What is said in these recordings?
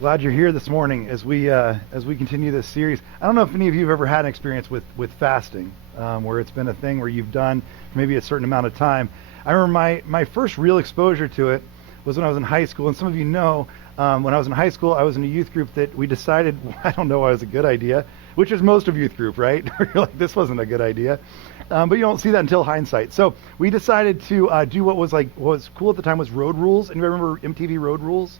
Glad you're here this morning as we continue this series. I don't know if any of you have ever had an experience with fasting, where it's been a thing where you've done maybe a certain amount of time. I remember my first real exposure to it was when I was in high school, and some of you know when I was in high school, I was in a youth group that we decided, I don't know why it was a good idea, which is most of youth group, right? You're like, this wasn't a good idea. But you don't see that until hindsight. So we decided to do what was cool at the time was Road Rules. And you remember MTV Road Rules?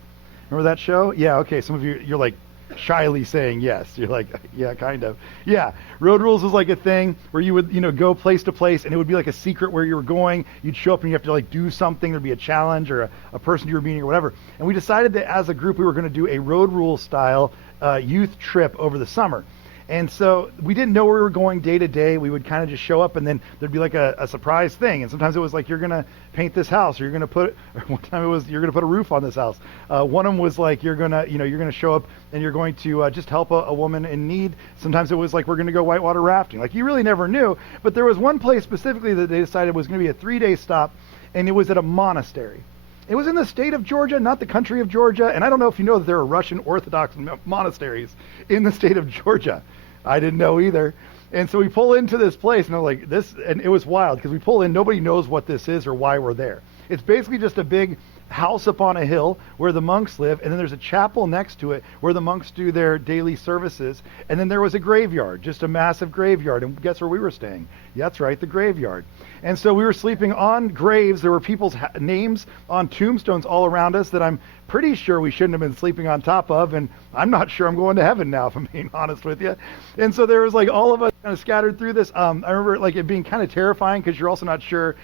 Remember that show? Yeah, okay. Some of you, you're like shyly saying yes. You're like, yeah, kind of. Yeah, Road Rules was like a thing where you would, go place to place, and it would be like a secret where you were going. You'd show up and you have to like do something. There'd be a challenge or a person you were meeting or whatever. And we decided that as a group we were going to do a Road Rules style youth trip over the summer. And so we didn't know where we were going day to day. We would kind of just show up, and then there'd be like a surprise thing. And sometimes it was like, you're going to paint this house, or you're going to put, or one time it was, you're going to put a roof on this house. One of them was like, you're going to show up and you're going to just help a woman in need. Sometimes it was like, we're going to go whitewater rafting. Like, you really never knew. But there was one place specifically that they decided was going to be a 3-day stop, and it was at a monastery. It was in the state of Georgia, not the country of Georgia. And I don't know if you know that there are Russian Orthodox monasteries in the state of Georgia. I didn't know either. And so we pull into this place, and I'm like, and it was wild because we pull in, nobody knows what this is or why we're there. It's basically just a big house up on a hill where the monks live, and then there's a chapel next to it where the monks do their daily services, and then there was a graveyard, just a massive graveyard. And guess where we were staying? Yeah, that's right, the graveyard. And so we were sleeping on graves. There were people's names on tombstones all around us that I'm pretty sure we shouldn't have been sleeping on top of, and I'm not sure I'm going to heaven now, if I'm being honest with you. And so there was like all of us kind of scattered through this. I remember like it being kind of terrifying because you're also not sure,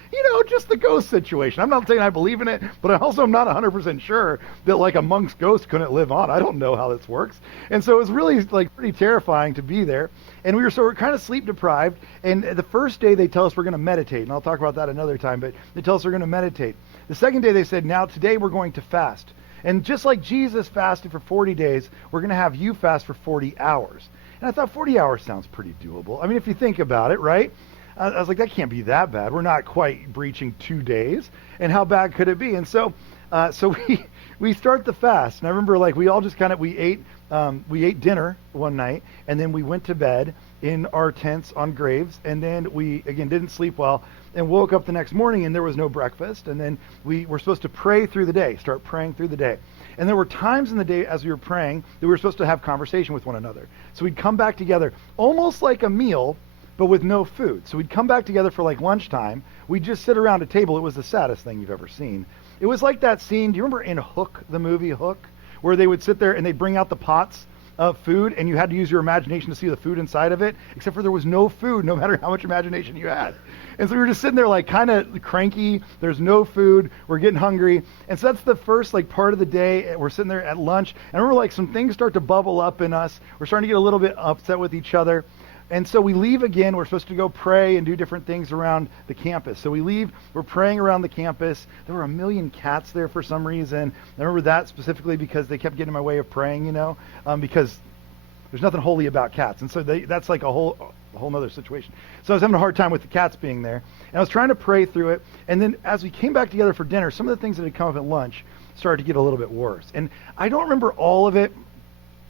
just the ghost situation. I'm not saying I believe in it, but I also am not 100% sure that like a monk's ghost couldn't live on. I don't know how this works. And so it was really like pretty terrifying to be there. And we're kind of sleep deprived. And the first day they tell us we're going to meditate, and I'll talk about that another time, but they tell us we're going to meditate. The second day they said, now today we're going to fast. And just like Jesus fasted for 40 days, we're going to have you fast for 40 hours. And I thought 40 hours sounds pretty doable. I mean, if you think about it, right? I was like, that can't be that bad. We're not quite breaching 2 days. And how bad could it be? And so we start the fast. And I remember like we all just we ate dinner one night, and then we went to bed in our tents on graves, and then we again didn't sleep well and woke up the next morning and there was no breakfast. And then we were supposed to pray through the day, start praying through the day. And there were times in the day as we were praying that we were supposed to have conversation with one another. So we'd come back together almost like a meal, but with no food. So we'd come back together for like lunchtime. We'd just sit around a table. It was the saddest thing you've ever seen. It was like that scene, do you remember in Hook, the movie Hook, where they would sit there and they'd bring out the pots of food, and you had to use your imagination to see the food inside of it, except for there was no food, no matter how much imagination you had. And so we were just sitting there like kind of cranky. There's no food. We're getting hungry. And so that's the first like part of the day. We're sitting there at lunch, and I remember like some things start to bubble up in us. We're starting to get a little bit upset with each other. And so we leave again. We're supposed to go pray and do different things around the campus. So we leave. We're praying around the campus. There were a million cats there for some reason. I remember that specifically because they kept getting in my way of praying, because there's nothing holy about cats. And so that's like a whole nother situation. So I was having a hard time with the cats being there. And I was trying to pray through it. And then as we came back together for dinner, some of the things that had come up at lunch started to get a little bit worse. And I don't remember all of it.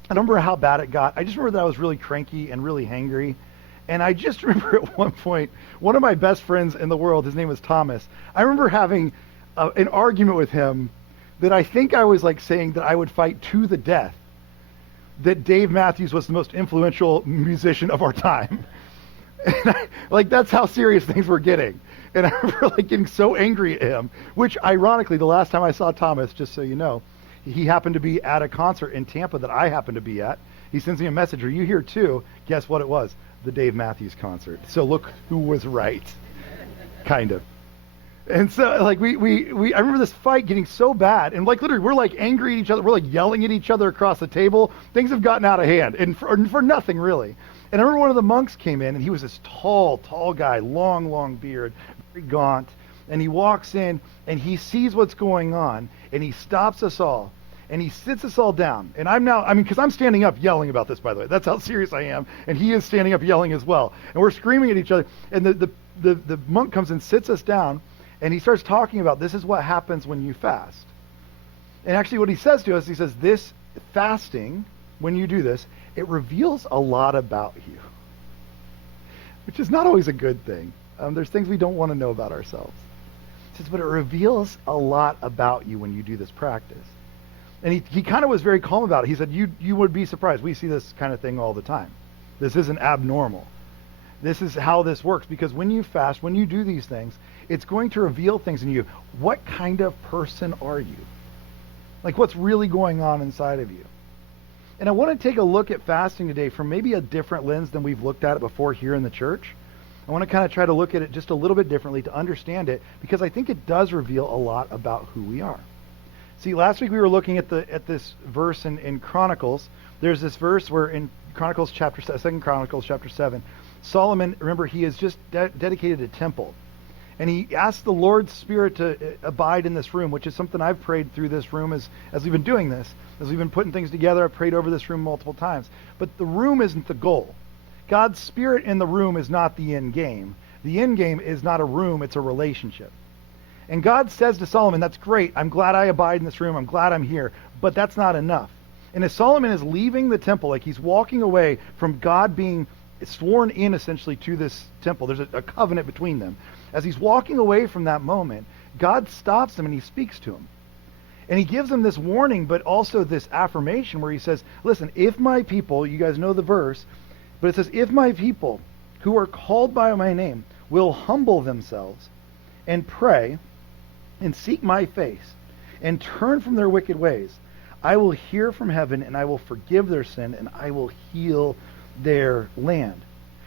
I don't remember how bad it got. I just remember that I was really cranky and really hangry. And I just remember at one point, one of my best friends in the world, his name was Thomas, I remember having an argument with him that I think I was like saying that I would fight to the death, that Dave Matthews was the most influential musician of our time. And that's how serious things were getting. And I remember like getting so angry at him, which ironically, the last time I saw Thomas, just so you know, he happened to be at a concert in Tampa that I happened to be at. He sends me a message, are you here too? Guess what it was? The Dave Matthews concert. So look who was right. Kind of. And so like I remember this fight getting so bad, and like literally we're like angry at each other, we're like yelling at each other across the table. Things have gotten out of hand, and for nothing really. And I remember one of the monks came in, and he was this tall guy, long beard, very gaunt. And he walks in, and he sees what's going on, and he stops us all, and he sits us all down. And because I'm standing up yelling about this, by the way. That's how serious I am. And he is standing up yelling as well. And we're screaming at each other. And the monk comes and sits us down, and he starts talking about this is what happens when you fast. And actually what he says to us, he says, this fasting, when you do this, it reveals a lot about you, which is not always a good thing. There's things we don't want to know about ourselves. It says, but it reveals a lot about you when you do this practice. And he kind of was very calm about it. He said, you would be surprised. We see this kind of thing all the time. This isn't abnormal. This is how this works, because when you fast, when you do these things, it's going to reveal things in you. What kind of person are you? Like, what's really going on inside of you? And I want to take a look at fasting today from maybe a different lens than we've looked at it before here in the church. I want to kind of try to look at it just a little bit differently to understand it, because I think it does reveal a lot about who we are. See, last week we were looking at this verse in Chronicles. There's this verse where in Chronicles chapter 2 Chronicles chapter 7, Solomon, remember, he has just dedicated a temple. And he asked the Lord's Spirit to abide in this room, which is something I've prayed through this room as we've been doing this. As we've been putting things together, I've prayed over this room multiple times. But the room isn't the goal. God's Spirit in the room is not the end game. The end game is not a room, it's a relationship. And God says to Solomon, that's great. I'm glad I abide in this room. I'm glad I'm here. But that's not enough. And as Solomon is leaving the temple, like he's walking away from God being sworn in essentially to this temple, there's a covenant between them. As he's walking away from that moment, God stops him and he speaks to him. And he gives him this warning, but also this affirmation where he says, listen, if my people, you guys know the verse, but it says, if my people who are called by my name will humble themselves and pray and seek my face and turn from their wicked ways, I will hear from heaven and I will forgive their sin and I will heal their land.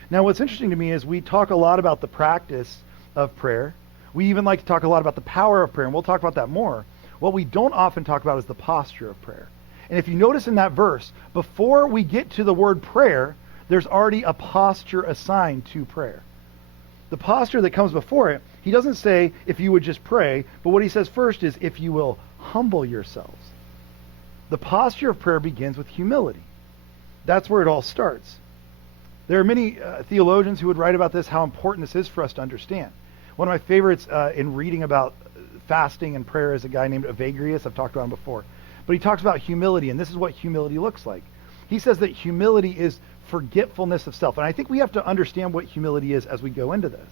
Now, what's interesting to me is we talk a lot about the practice of prayer. We even like to talk a lot about the power of prayer, and we'll talk about that more. What we don't often talk about is the posture of prayer. And if you notice in that verse, before we get to the word prayer, there's already a posture assigned to prayer. The posture that comes before it, he doesn't say, if you would just pray, but what he says first is, if you will humble yourselves. The posture of prayer begins with humility. That's where it all starts. There are many theologians who would write about this, how important this is for us to understand. One of my favorites in reading about fasting and prayer is a guy named Evagrius. I've talked about him before. But he talks about humility, and this is what humility looks like. He says that humility is forgetfulness of self. And I think we have to understand what humility is as we go into this.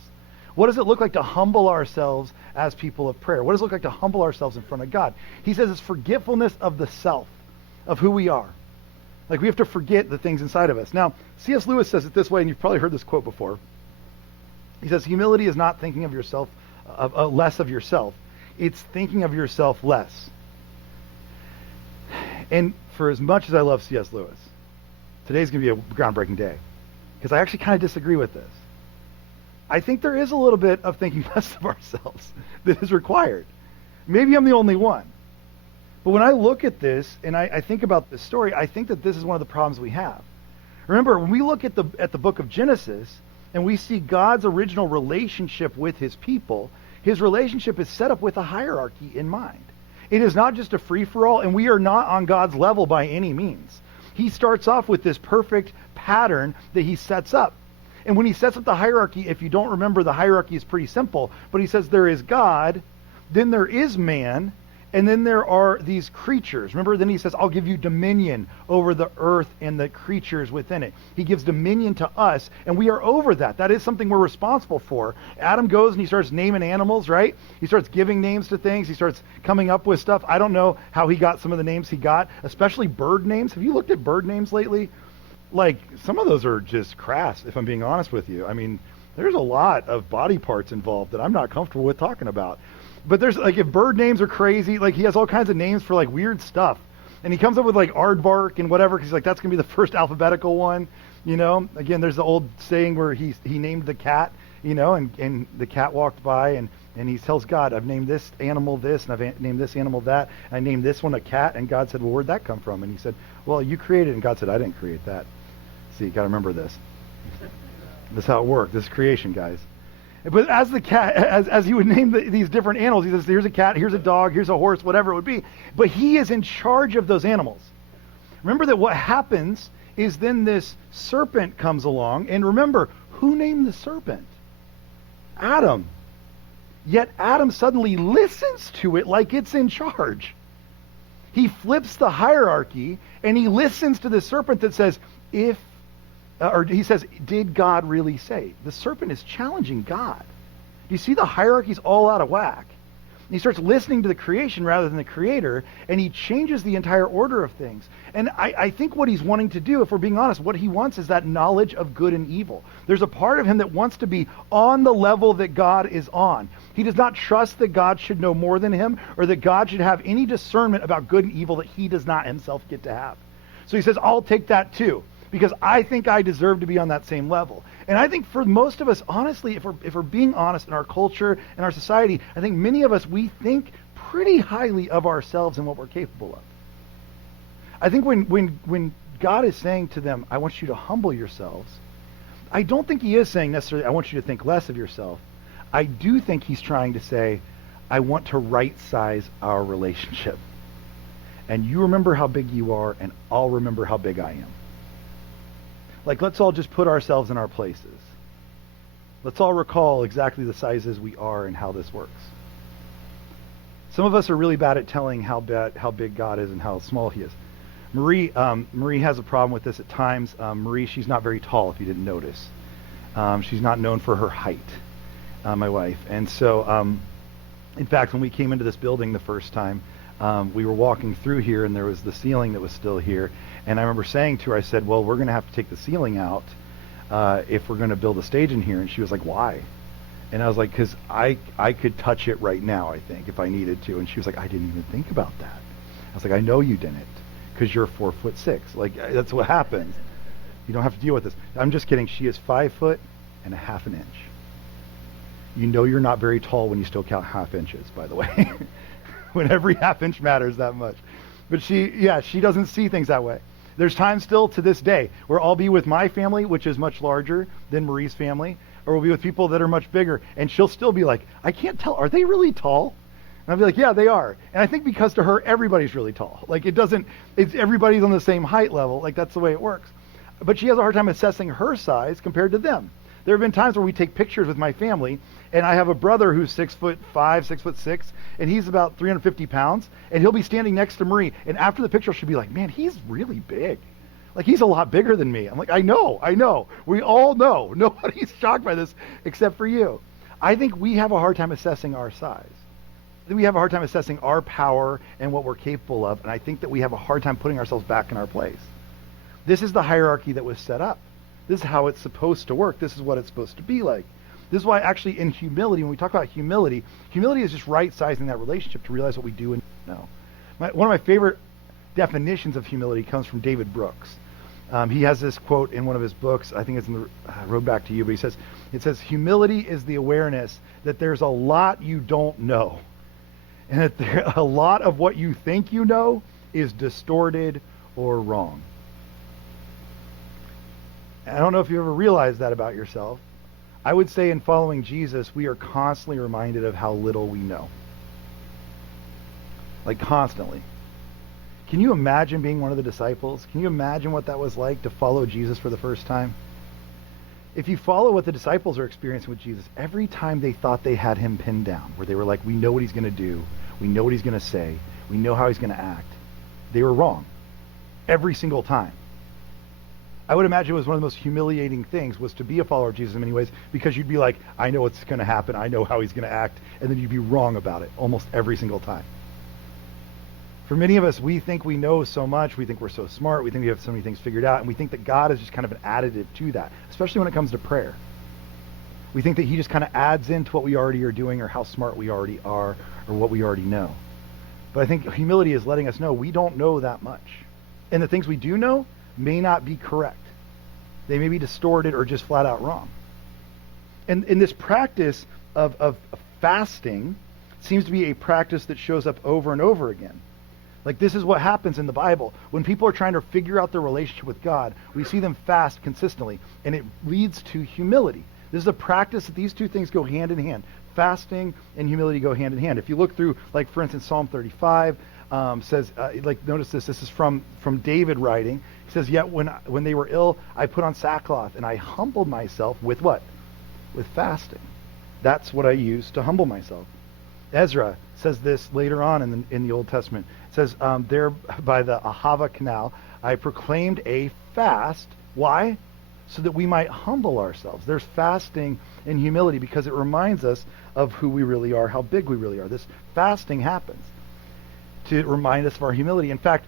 What does it look like to humble ourselves as people of prayer? What does it look like to humble ourselves in front of God? He says it's forgetfulness of the self, of who we are. Like, we have to forget the things inside of us. Now, C.S. Lewis says it this way, and you've probably heard this quote before. He says, humility is not thinking of yourself, less of yourself. It's thinking of yourself less. And for as much as I love C.S. Lewis, today's going to be a groundbreaking day, because I actually kind of disagree with this. I think there is a little bit of thinking less of ourselves that is required. Maybe I'm the only one. But when I look at this and I think about this story, I think that this is one of the problems we have. Remember, when we look at the book of Genesis and we see God's original relationship with his people, his relationship is set up with a hierarchy in mind. It is not just a free-for-all, and we are not on God's level by any means. He starts off with this perfect pattern that he sets up. And when he sets up the hierarchy, if you don't remember, the hierarchy is pretty simple. But he says there is God, then there is man, and then there are these creatures. Remember, then he says, I'll give you dominion over the earth and the creatures within it. He gives dominion to us, and we are over that. That is something we're responsible for. Adam goes and he starts naming animals, right? He starts giving names to things. He starts coming up with stuff. I don't know how he got some of the names he got, especially bird names. Have you looked at bird names lately? Like, some of those are just crass, if I'm being honest with you. I mean, there's a lot of body parts involved that I'm not comfortable with talking about. But there's, like, if bird names are crazy, like, he has all kinds of names for, like, weird stuff. And he comes up with, like, aardvark and whatever, because he's like, that's going to be the first alphabetical one, you know? Again, there's the old saying where he named the cat, you know, and the cat walked by, and he tells God, I've named this animal this, and I've named this animal that, and I named this one a cat, and God said, well, where'd that come from? And he said, well, you created it, and God said, I didn't create that. See, you got to remember this. This is how it worked. This is creation, guys. But as the cat, as he would name these different animals, he says, here's a cat, here's a dog, here's a horse, whatever it would be. But he is in charge of those animals. Remember that what happens is then this serpent comes along, and remember, who named the serpent? Adam. Yet Adam suddenly listens to it like it's in charge. He flips the hierarchy and he listens to the serpent that says, he says, did God really say? The serpent is challenging God. Do you see the hierarchy's all out of whack? He starts listening to the creation rather than the creator, and he changes the entire order of things. And I think what he's wanting to do, if we're being honest, what he wants is that knowledge of good and evil. There's a part of him that wants to be on the level that God is on. He does not trust that God should know more than him, or that God should have any discernment about good and evil that he does not himself get to have. So he says, I'll take that too, because I think I deserve to be on that same level. And I think for most of us, honestly, if we're being honest in our culture and our society, I think many of us, we think pretty highly of ourselves and what we're capable of. I think when God is saying to them, I want you to humble yourselves, I don't think he is saying necessarily, I want you to think less of yourself. I do think he's trying to say, I want to right size our relationship. And you remember how big you are, and I'll remember how big I am. Like, let's all just put ourselves in our places. Let's all recall exactly the sizes we are and how this works. Some of us are really bad at telling how big God is and how small he is. Marie has a problem with this at times. Marie, she's not very tall, if you didn't notice. She's not known for her height, my wife. And so, in fact, when we came into this building the first time, we were walking through here, and there was the ceiling that was still here. And I remember saying to her, I said, well, we're going to have to take the ceiling out if we're going to build a stage in here. And she was like, why? And I was like, because I could touch it right now, I think, if I needed to. And she was like, I didn't even think about that. I was like, I know you didn't, because you're 4'6". Like, that's what happens. You don't have to deal with this. I'm just kidding. She is 5 foot and a half an inch. You know you're not very tall when you still count half inches, by the way. When every half inch matters that much. But she doesn't see things that way. There's times still to this day where I'll be with my family, which is much larger than Marie's family, or we'll be with people that are much bigger, and she'll still be like, I can't tell, are they really tall? And I'll be like, yeah, they are. And I think because to her, everybody's really tall. Like, everybody's on the same height level. Like, that's the way it works. But she has a hard time assessing her size compared to them. There have been times where we take pictures with my family, and I have a brother who's 6'5", 6'6", and he's about 350 pounds, and he'll be standing next to Marie, and after the picture, she'll be like, man, he's really big. Like, he's a lot bigger than me. I'm like, I know. We all know. Nobody's shocked by this except for you. I think we have a hard time assessing our size. I think we have a hard time assessing our power and what we're capable of, and I think that we have a hard time putting ourselves back in our place. This is the hierarchy that was set up. This is how it's supposed to work. This is what it's supposed to be like. This is why actually in humility, when we talk about humility is just right-sizing that relationship to realize what we do and know. One of my favorite definitions of humility comes from David Brooks. He has this quote in one of his books. I think it's in the Road Back to You, but it says, humility is the awareness that there's a lot you don't know, and that a lot of what you think you know is distorted or wrong. I don't know if you ever realized that about yourself. I would say in following Jesus, we are constantly reminded of how little we know. Like, constantly. Can you imagine being one of the disciples? Can you imagine what that was like to follow Jesus for the first time? If you follow what the disciples are experiencing with Jesus, every time they thought they had him pinned down, where they were like, we know what he's going to do, we know what he's going to say, we know how he's going to act, they were wrong. Every single time. I would imagine it was one of the most humiliating things was to be a follower of Jesus in many ways, because you'd be like, I know what's going to happen, I know how he's going to act, and then you'd be wrong about it almost every single time. For many of us, we think we know so much, we think we're so smart, we think we have so many things figured out, and we think that God is just kind of an additive to that, especially when it comes to prayer. We think that he just kind of adds into what we already are doing, or how smart we already are, or what we already know. But I think humility is letting us know we don't know that much. And the things we do know may not be correct. They may be distorted or just flat out wrong. And in this practice of fasting seems to be a practice that shows up over and over again. Like, this is what happens in the Bible. When people are trying to figure out their relationship with God, we see them fast consistently, and it leads to humility. This is a practice that these two things go hand in hand. Fasting and humility go hand in hand. If you look through, like, for instance, Psalm 35, says, notice this is from David writing. He says, yet when they were ill, I put on sackcloth, and I humbled myself with what? With fasting. That's what I use to humble myself. Ezra says this later on in the Old Testament. It says, there by the Ahava Canal, I proclaimed a fast. Why? So that we might humble ourselves. There's fasting and humility because it reminds us of who we really are, how big we really are. This fasting happens to remind us of our humility. In fact,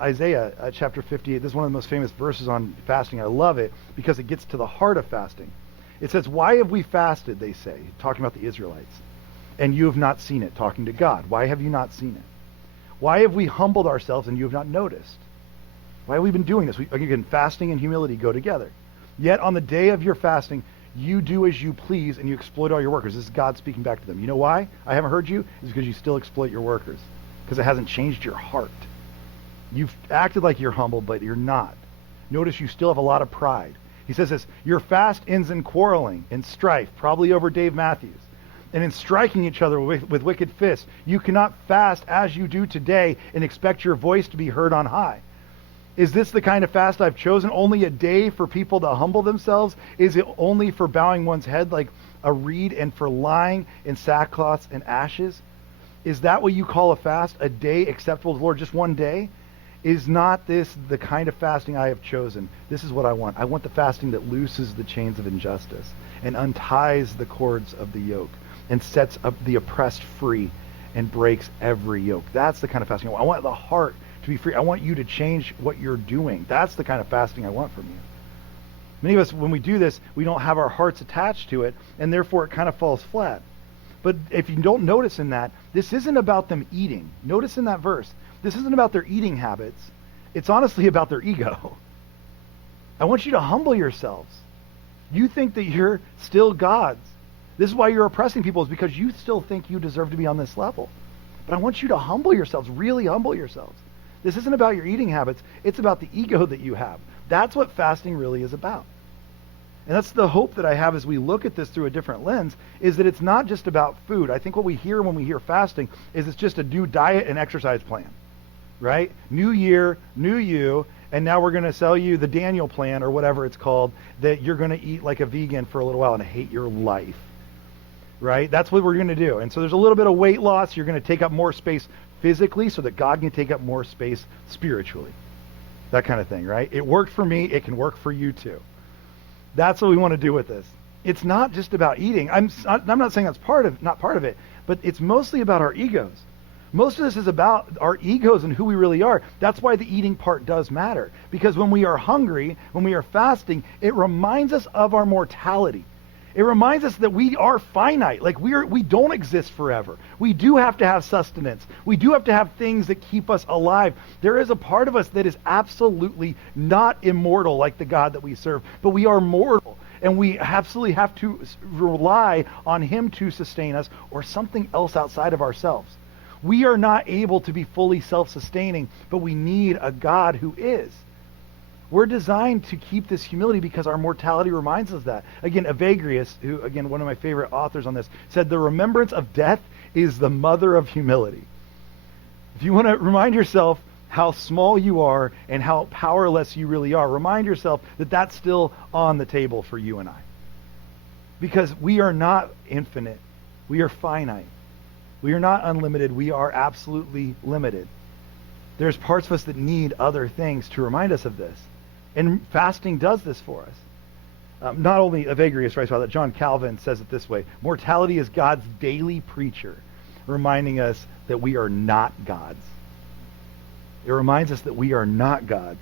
Isaiah chapter 58, this is one of the most famous verses on fasting. I love it because it gets to the heart of fasting. It says, why have we fasted, they say, talking about the Israelites, and you have not seen it, talking to God. Why have you not seen it? Why have we humbled ourselves and you have not noticed? Why have we been doing this? Again, fasting and humility go together. Yet on the day of your fasting, you do as you please and you exploit all your workers. This is God speaking back to them. You know why I haven't heard you? It's because you still exploit your workers. Because it hasn't changed your heart. You've acted like you're humble, but you're not. Notice you still have a lot of pride. He says this, your fast ends in quarreling and strife, probably over Dave Matthews, and in striking each other with wicked fists. You cannot fast as you do today and expect your voice to be heard on high. Is this the kind of fast I've chosen? Only a day for people to humble themselves? Is it only for bowing one's head like a reed and for lying in sackcloth and ashes? Is that what you call a fast? A day acceptable to the Lord? Just one day? Is not this the kind of fasting I have chosen? This is what I want. I want the fasting that looses the chains of injustice and unties the cords of the yoke and sets up the oppressed free and breaks every yoke. That's the kind of fasting I want. I want the heart to be free. I want you to change what you're doing. That's the kind of fasting I want from you. Many of us, when we do this, we don't have our hearts attached to it, and therefore it kind of falls flat. But if you don't notice in that, this isn't about them eating. Notice in that verse, this isn't about their eating habits. It's honestly about their ego. I want you to humble yourselves. You think that you're still gods. This is why you're oppressing people, is because you still think you deserve to be on this level. But I want you to humble yourselves, really humble yourselves. This isn't about your eating habits. It's about the ego that you have. That's what fasting really is about. And that's the hope that I have as we look at this through a different lens, is that it's not just about food. I think what we hear when we hear fasting is it's just a new diet and exercise plan, right? New year, new you, and now we're going to sell you the Daniel plan or whatever it's called, that you're going to eat like a vegan for a little while and hate your life, right? That's what we're going to do. And so there's a little bit of weight loss. You're going to take up more space physically so that God can take up more space spiritually. That kind of thing, right? It worked for me. It can work for you too. That's what we want to do with this. It's not just about eating. I'm not saying that's not part of it, but it's mostly about our egos. Most of this is about our egos and who we really are. That's why the eating part does matter. Because when we are hungry, when we are fasting, it reminds us of our mortality. It reminds us that we are finite. Like we don't exist forever. We do have to have sustenance. We do have to have things that keep us alive. There is a part of us that is absolutely not immortal like the God that we serve, but we are mortal. And we absolutely have to rely on him to sustain us or something else outside of ourselves. We are not able to be fully self-sustaining, but we need a God who is. We're designed to keep this humility because our mortality reminds us that. Again, Evagrius, who, again, one of my favorite authors on this, said the remembrance of death is the mother of humility. If you want to remind yourself how small you are and how powerless you really are, remind yourself that that's still on the table for you and I. Because we are not infinite. We are finite. We are not unlimited. We are absolutely limited. There's parts of us that need other things to remind us of this. And fasting does this for us. Not only Evagrius writes about that, John Calvin says it this way: mortality is God's daily preacher, reminding us that we are not gods. It reminds us that we are not gods.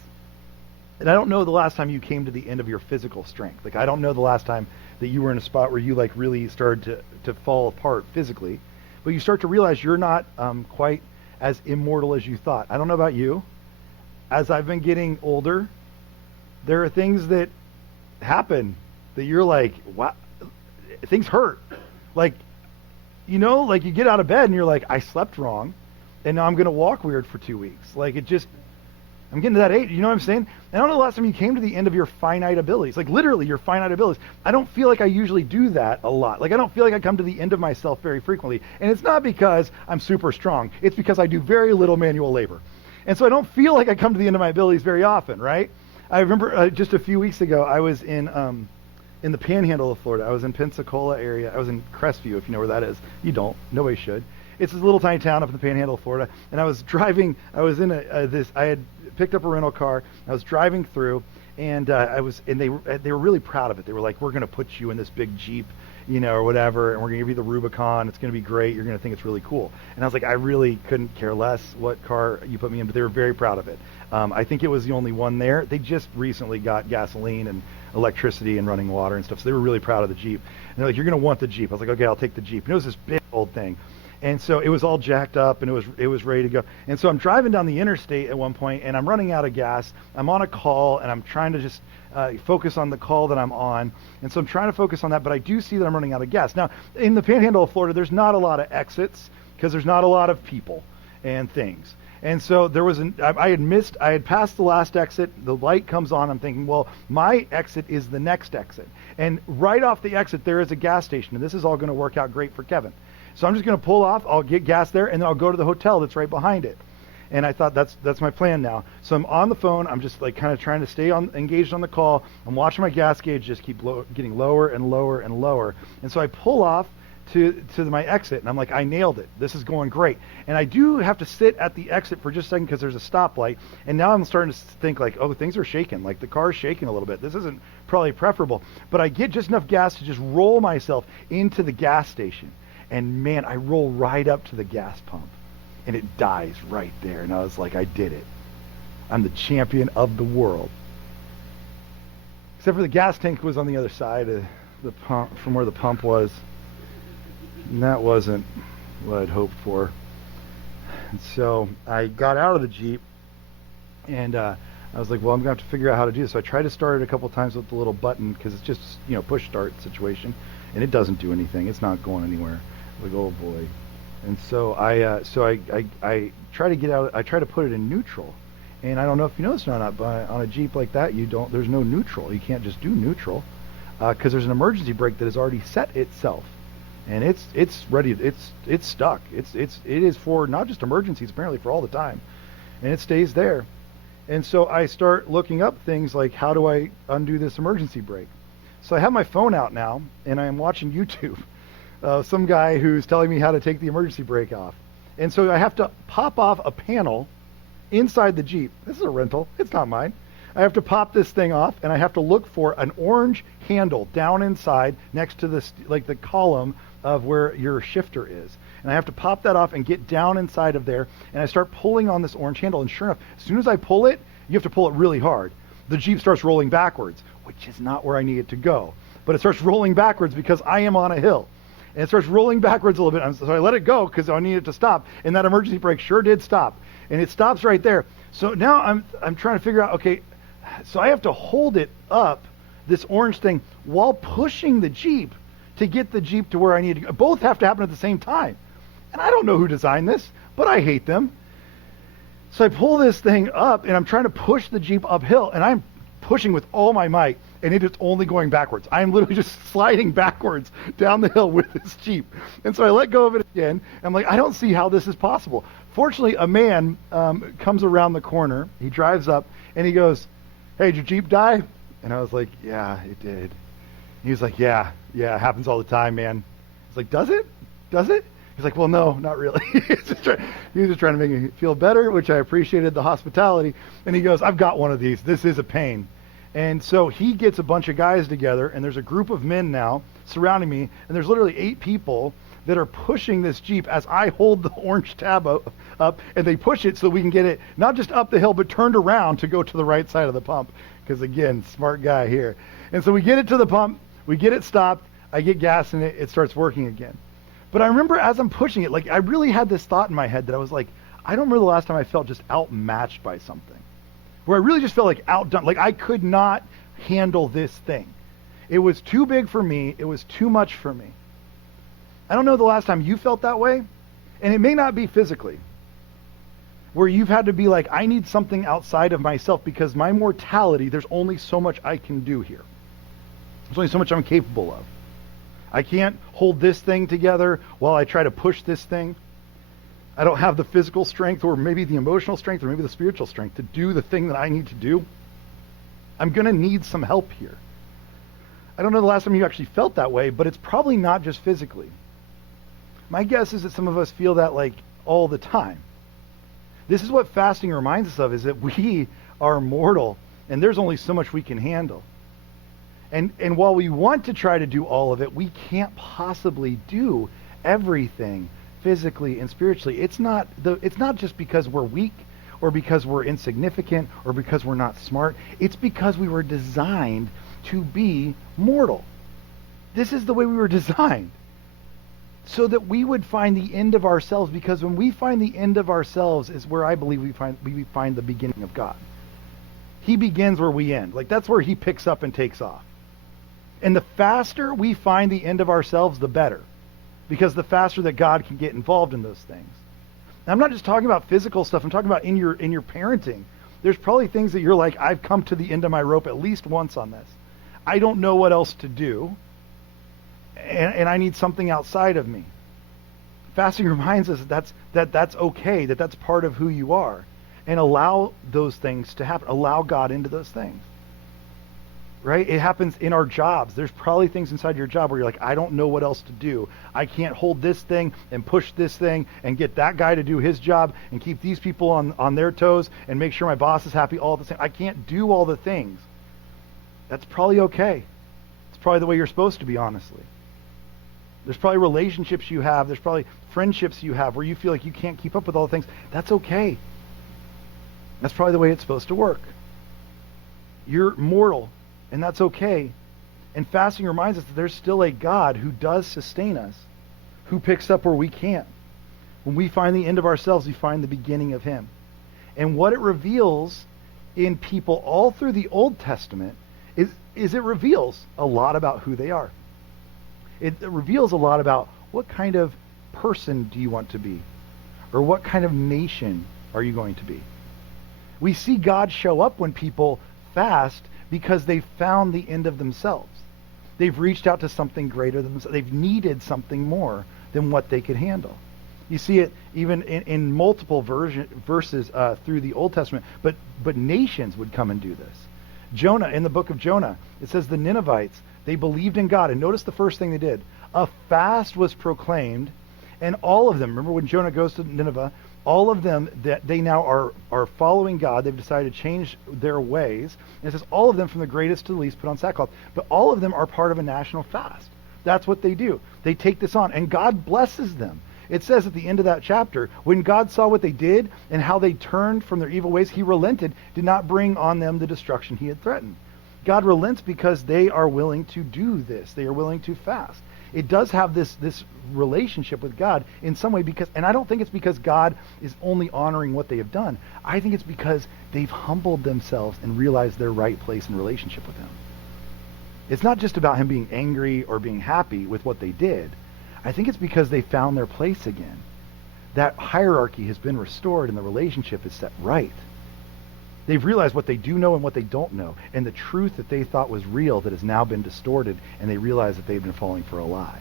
And I don't know the last time you came to the end of your physical strength. Like, I don't know the last time that you were in a spot where you really started to fall apart physically. But you start to realize you're not quite as immortal as you thought. I don't know about you. As I've been getting older, there are things that happen that you're like, wow, things hurt. You get out of bed and you're like, I slept wrong, and now I'm going to walk weird for 2 weeks. I'm getting to that age, you know what I'm saying? And I don't know the last time you came to the end of your finite abilities, literally your finite abilities. I don't feel like I usually do that a lot. I don't feel like I come to the end of myself very frequently. And it's not because I'm super strong. It's because I do very little manual labor. And so I don't feel like I come to the end of my abilities very often, right? I remember just a few weeks ago, I was in the panhandle of Florida. I was in Pensacola area. I was in Crestview, if you know where that is. You don't. Nobody should. it's this little tiny town up in the Panhandle of Florida, and I was driving. I was in I had picked up a rental car. I was driving through, and they were really proud of it. They were like, "We're going to put you in this big Jeep, or whatever, and we're going to give you the Rubicon. It's going to be great. You're going to think it's really cool." And I was like, I really couldn't care less what car you put me in, but they were very proud of it. I think it was the only one there. They just recently got gasoline and electricity and running water and stuff, so they were really proud of the Jeep. And they're like, "You're going to want the Jeep." I was like, "Okay, I'll take the Jeep." And it was this big old thing. And so it was all jacked up, and it was ready to go. And so I'm driving down the interstate at one point, and I'm running out of gas. I'm on a call, and I'm trying to just focus on the call that I'm on. And so I'm trying to focus on that, but I do see that I'm running out of gas. Now, in the Panhandle of Florida, there's not a lot of exits because there's not a lot of people and things. And so I had passed the last exit. The light comes on. I'm thinking, well, my exit is the next exit. And right off the exit, there is a gas station, and this is all going to work out great for Kevin. So I'm just going to pull off, I'll get gas there, and then I'll go to the hotel that's right behind it. And I thought that's my plan now. So I'm on the phone. I'm just like kind of trying to stay engaged on the call. I'm watching my gas gauge just keep getting lower and lower and lower. And so I pull off to my exit, and I'm like, I nailed it. This is going great. And I do have to sit at the exit for just a second because there's a stoplight. And now I'm starting to think like, oh, things are shaking. Like the car's shaking a little bit. This isn't probably preferable. But I get just enough gas to just roll myself into the gas station. And man, I roll right up to the gas pump, and it dies right there. And I was like, I did it. I'm the champion of the world. Except for the gas tank was on the other side of the pump, from where the pump was. And that wasn't what I'd hoped for. And so I got out of the Jeep, and I was like, well, I'm going to have to figure out how to do this. So I tried to start it a couple times with the little button because it's just, push start situation. And it doesn't do anything. It's not going anywhere. Like, oh boy. And so I try to get out. I try to put it in neutral, and I don't know if you know this or not, but on a Jeep like that, there's no neutral. You can't just do neutral because there's an emergency brake that has already set itself, and it's ready. It's stuck. It is for not just emergencies, apparently for all the time, and it stays there. And so I start looking up things like, how do I undo this emergency brake? So I have my phone out now, and I am watching YouTube. Some guy who's telling me how to take the emergency brake off. And so I have to pop off a panel inside the Jeep. This is a rental. It's not mine. I have to pop this thing off, and I have to look for an orange handle down inside next to this, like the column of where your shifter is. And I have to pop that off and get down inside of there, and I start pulling on this orange handle. And sure enough, as soon as I pull it, you have to pull it really hard. The Jeep starts rolling backwards, which is not where I need it to go. But it starts rolling backwards because I am on a hill. And it starts rolling backwards a little bit. So I let it go because I need it to stop. And that emergency brake sure did stop. And it stops right there. So now I'm trying to figure out, okay, so I have to hold it up, this orange thing, while pushing the Jeep to get the Jeep to where I need to go. Both have to happen at the same time. And I don't know who designed this, but I hate them. So I pull this thing up, and I'm trying to push the Jeep uphill, and I'm pushing with all my might, and it is only going backwards. I'm literally just sliding backwards down the hill with this Jeep. And so I let go of it again. I'm like, I don't see how this is possible. Fortunately, a man comes around the corner. He drives up, and he goes, "Hey, did your Jeep die?" And I was like, "Yeah, it did." He was like, yeah, it happens all the time, man. I was like, does it? Does it? He's like, well, no, not really. He was just trying to make me feel better, which I appreciated the hospitality. And he goes, I've got one of these. This is a pain. And so he gets a bunch of guys together, and there's a group of men now surrounding me, and there's literally 8 people that are pushing this Jeep as I hold the orange tab up, and they push it so we can get it not just up the hill, but turned around to go to the right side of the pump. Because again, smart guy here. And so we get it to the pump, we get it stopped, I get gas in it, it starts working again. But I remember as I'm pushing it, like I really had this thought in my head that I was like, I don't remember the last time I felt just outmatched by something. Where I really just felt like outdone, like I could not handle this thing. It was too big for me, it was too much for me. I don't know the last time you felt that way, and it may not be physically, where you've had to be like, I need something outside of myself because my mortality, there's only so much I can do here. There's only so much I'm capable of. I can't hold this thing together while I try to push this thing. I don't have the physical strength or maybe the emotional strength or maybe the spiritual strength to do the thing that I need to do. I'm going to need some help here. I don't know the last time you actually felt that way, but it's probably not just physically. My guess is that some of us feel that like all the time. This is what fasting reminds us of, is that we are mortal and there's only so much we can handle. And while we want to try to do all of it, we can't possibly do everything physically and spiritually. It's not just because we're weak or because we're insignificant or because we're not smart. It's because we were designed to be mortal. This is the way we were designed. So that we would find the end of ourselves, because when we find the end of ourselves is where I believe we find the beginning of God. He begins where we end. Like, that's where he picks up and takes off. And the faster we find the end of ourselves, the better. Because the faster that God can get involved in those things. Now, I'm not just talking about physical stuff. I'm talking about in your parenting. There's probably things that you're like, I've come to the end of my rope at least once on this. I don't know what else to do. And I need something outside of me. Fasting reminds us that's okay, that's part of who you are. And allow those things to happen. Allow God into those things. Right? It happens in our jobs. There's probably things inside your job where you're like, I don't know what else to do. I can't hold this thing and push this thing and get that guy to do his job and keep these people on their toes and make sure my boss is happy all the time. I can't do all the things. That's probably okay. It's probably the way you're supposed to be, honestly. There's probably relationships you have. There's probably friendships you have where you feel like you can't keep up with all the things. That's okay. That's probably the way it's supposed to work. You're mortal, and that's okay. And fasting reminds us that there's still a God who does sustain us, who picks up where we can't. When we find the end of ourselves, we find the beginning of him. And what it reveals in people all through the Old Testament is it reveals a lot about who they are. It reveals a lot about what kind of person do you want to be, or what kind of nation are you going to be. We see God show up when people fast because they've found the end of themselves. They've reached out to something greater than themselves. They've needed something more than what they could handle. You see it even in multiple verses through the Old Testament, but nations would come and do this. Jonah, in the book of Jonah, it says the Ninevites, they believed in God. And notice the first thing they did. A fast was proclaimed, and all of them, remember when Jonah goes to Nineveh, all of them, that they now are following God. They've decided to change their ways. And it says all of them, from the greatest to the least, put on sackcloth. But all of them are part of a national fast. That's what they do. They take this on, and God blesses them. It says at the end of that chapter, when God saw what they did and how they turned from their evil ways, he relented, did not bring on them the destruction he had threatened. God relents because they are willing to do this. They are willing to fast. It does have this relationship with God in some way, because, and I don't think it's because God is only honoring what they have done. I think it's because they've humbled themselves and realized their right place in relationship with him. It's not just about him being angry or being happy with what they did. I think it's because they found their place again. That hierarchy has been restored and the relationship is set right. They've realized what they do know and what they don't know, and the truth that they thought was real that has now been distorted, and they realize that they've been falling for a lie.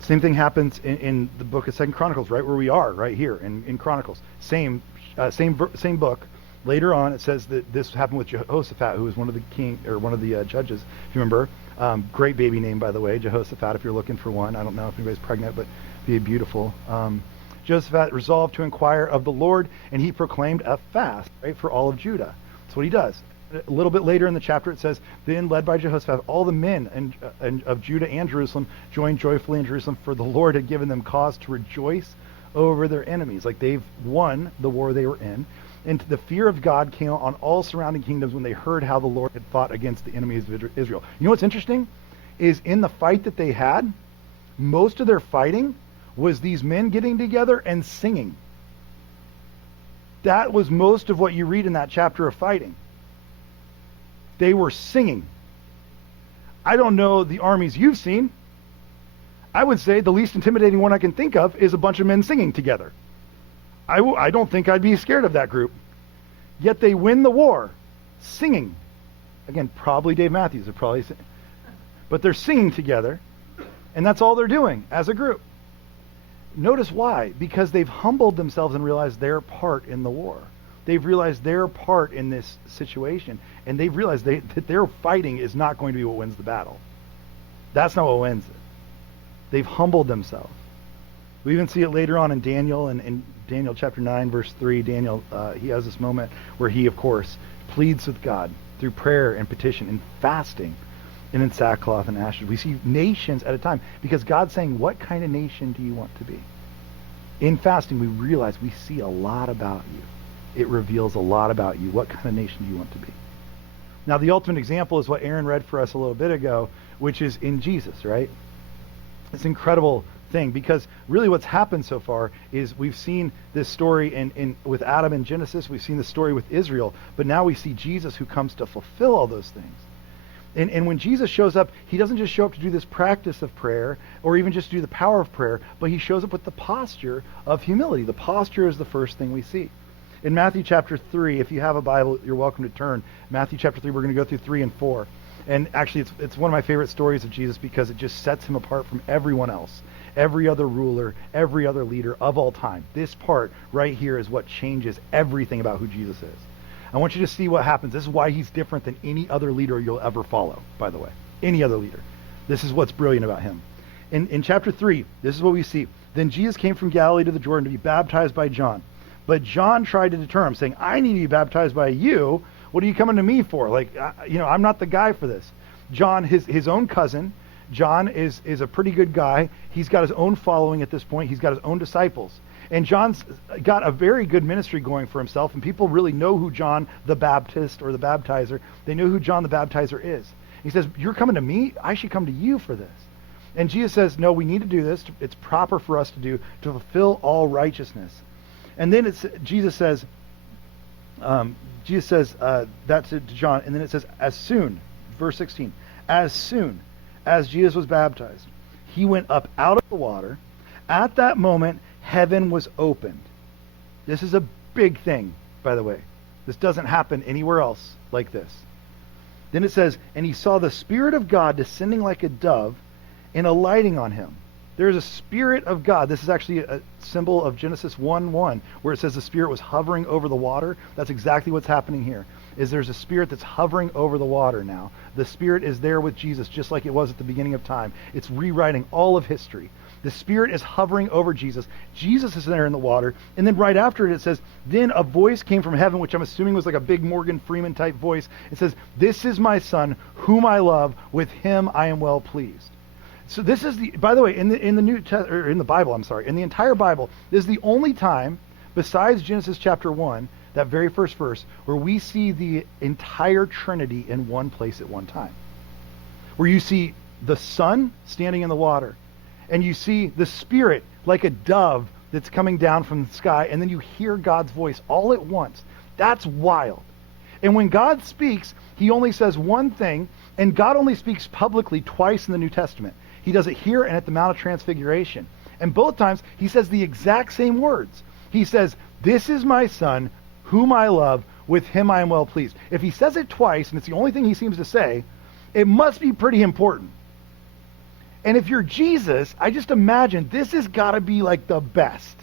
Same thing happens in the book of 2 Chronicles, right where we are, right here in Chronicles. Same book. Later on, it says that this happened with Jehoshaphat, who was one of the judges. If you remember, great baby name, by the way, Jehoshaphat. If you're looking for one, I don't know if anybody's pregnant, but be beautiful. Jehoshaphat resolved to inquire of the Lord, and he proclaimed a fast, right, for all of Judah. That's what he does. A little bit later in the chapter, it says, then led by Jehoshaphat, all the men of Judah and Jerusalem joined joyfully in Jerusalem, for the Lord had given them cause to rejoice over their enemies. Like they've won the war they were in. And the fear of God came on all surrounding kingdoms when they heard how the Lord had fought against the enemies of Israel. You know what's interesting? Is in the fight that they had, most of their fighting was these men getting together and singing. That was most of what you read in that chapter of fighting. They were singing. I don't know the armies you've seen. I would say the least intimidating one I can think of is a bunch of men singing together. I don't think I'd be scared of that group. Yet they win the war singing. Again, probably Dave Matthews. But they're singing together, and that's all they're doing as a group. Notice why. Because they've humbled themselves and realized their part in the war. They've realized their part in this situation, and they've realized that their fighting is not going to be what wins the battle. That's not what wins it. They've humbled themselves. We even see it later on in Daniel, and in Daniel chapter 9, verse 3, Daniel, he has this moment where he, of course, pleads with God through prayer and petition and fasting and in sackcloth and ashes. We see nations at a time because God's saying, what kind of nation do you want to be? In fasting, we realize we see a lot about you. It reveals a lot about you. What kind of nation do you want to be? Now, the ultimate example is what Aaron read for us a little bit ago, which is in Jesus, right? It's incredible thing, because really what's happened so far is we've seen this story in with Adam in Genesis, we've seen the story with Israel, but now we see Jesus who comes to fulfill all those things. And when Jesus shows up, he doesn't just show up to do this practice of prayer or even just do the power of prayer, but he shows up with the posture of humility. The posture is the first thing we see. In Matthew chapter 3, if you have a Bible, you're welcome to turn. Matthew chapter 3, we're going to go through 3 and 4. And actually, it's one of my favorite stories of Jesus because it just sets him apart from everyone else. Every other ruler, every other leader of all time. This part right here is what changes everything about who Jesus is. I want you to see what happens. This is why he's different than any other leader you'll ever follow, by the way. Any other leader. This is what's brilliant about him. In chapter 3, this is what we see. Then Jesus came from Galilee to the Jordan to be baptized by John. But John tried to deter him, saying, I need to be baptized by you. What are you coming to me for? I'm not the guy for this. John, his own cousin, John is a pretty good guy. He's got his own following at this point. He's got his own disciples. And John's got a very good ministry going for himself, and people really know who John the Baptist or the baptizer, they know who John the baptizer is. He says, you're coming to me? I should come to you for this. And Jesus says, no, we need to do this. It's proper for us to do to fulfill all righteousness. And then Jesus says that to John, and then it says, as soon, verse 16, as soon as Jesus was baptized, he went up out of the water. At that moment, heaven was opened. This is a big thing, by the way. This doesn't happen anywhere else like this. Then it says, and he saw the Spirit of God descending like a dove and alighting on him. There is a Spirit of God. This is actually a symbol of Genesis 1:1, where it says the Spirit was hovering over the water. That's exactly what's happening here, is there's a Spirit that's hovering over the water now. The Spirit is there with Jesus, just like it was at the beginning of time. It's rewriting all of history. The Spirit is hovering over Jesus. Jesus is there in the water. And then right after it says, then a voice came from heaven, which I'm assuming was like a big Morgan Freeman type voice. It says, this is my Son, whom I love. With him I am well pleased. So this is by the way, in the Bible, in the entire Bible, this is the only time, besides Genesis chapter 1, that very first verse, where we see the entire Trinity in one place at one time. Where you see the Son standing in the water, and you see the Spirit like a dove that's coming down from the sky, and then you hear God's voice all at once. That's wild. And when God speaks, he only says one thing, and God only speaks publicly twice in the New Testament. He does it here and at the Mount of Transfiguration. And both times, he says the exact same words. He says, this is my Son, whom I love, with him I am well pleased. If he says it twice, and it's the only thing he seems to say, it must be pretty important. And if you're Jesus, I just imagine this has got to be like the best.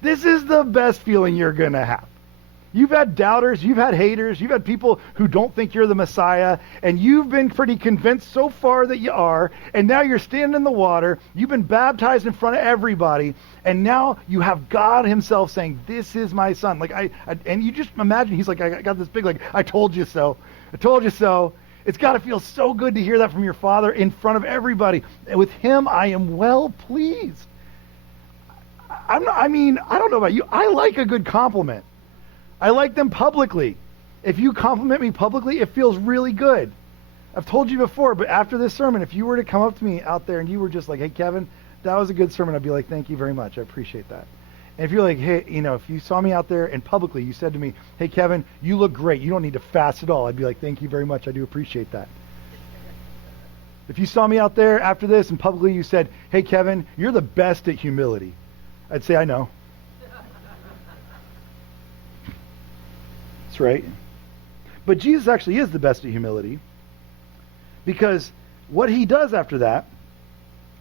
This is the best feeling you're going to have. You've had doubters, you've had haters, you've had people who don't think you're the Messiah, and you've been pretty convinced so far that you are, and now you're standing in the water, you've been baptized in front of everybody, and now you have God himself saying, this is my Son. And you just imagine, he's like, I got this big, I told you so. I told you so. It's got to feel so good to hear that from your Father in front of everybody. And with him, I am well pleased. I don't know about you. I like a good compliment. I like them publicly. If you compliment me publicly, it feels really good. I've told you before, but after this sermon, if you were to come up to me out there and you were just like, hey, Kevin, that was a good sermon, I'd be like, thank you very much. I appreciate that. And if you're like, hey, if you saw me out there and publicly you said to me, hey, Kevin, you look great. You don't need to fast at all. I'd be like, thank you very much. I do appreciate that. If you saw me out there after this and publicly you said, hey, Kevin, you're the best at humility, I'd say, I know. That's right. But Jesus actually is the best at humility, because what he does after that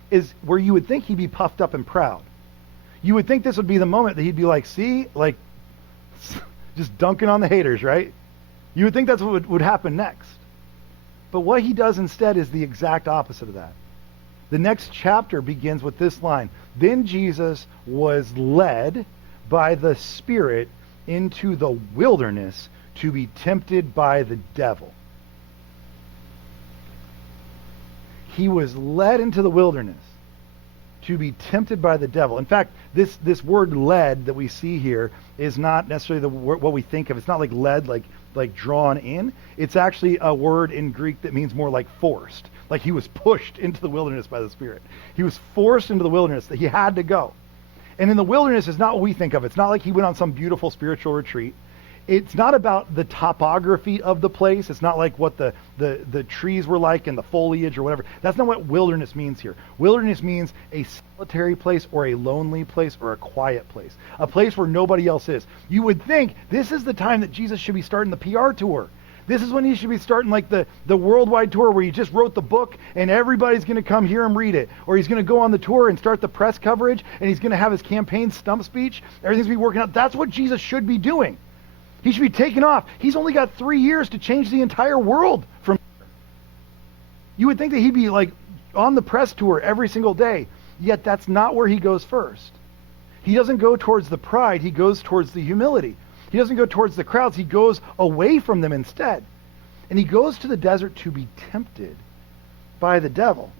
is where you would think he'd be puffed up and proud. You would think this would be the moment that he'd be like, see, just dunking on the haters, right? You would think that's what would happen next. But what he does instead is the exact opposite of that. The next chapter begins with this line. Then Jesus was led by the Spirit into the wilderness to be tempted by the devil. He was led into the wilderness to be tempted by the devil. In fact, this word led that we see here is not necessarily what we think of. It's not like led, like drawn in. It's actually a word in Greek that means more like forced. Like he was pushed into the wilderness by the Spirit. He was forced into the wilderness, that he had to go. And in the wilderness is not what we think of. It's not like he went on some beautiful spiritual retreat. It's not about the topography of the place. It's not like what the trees were like and the foliage or whatever. That's not what wilderness means here. Wilderness means a solitary place or a lonely place or a quiet place. A place where nobody else is. You would think this is the time that Jesus should be starting the PR tour. This is when he should be starting like the worldwide tour where he just wrote the book and everybody's going to come hear him read it. Or he's going to go on the tour and start the press coverage and he's going to have his campaign stump speech. Everything's going to be working out. That's what Jesus should be doing. He should be taking off. He's only got 3 years to change the entire world from here. You would think that he'd be like on the press tour every single day. Yet that's not where he goes first. He doesn't go towards the pride. He goes towards the humility. He doesn't go towards the crowds. He goes away from them instead. And he goes to the desert to be tempted by the devil.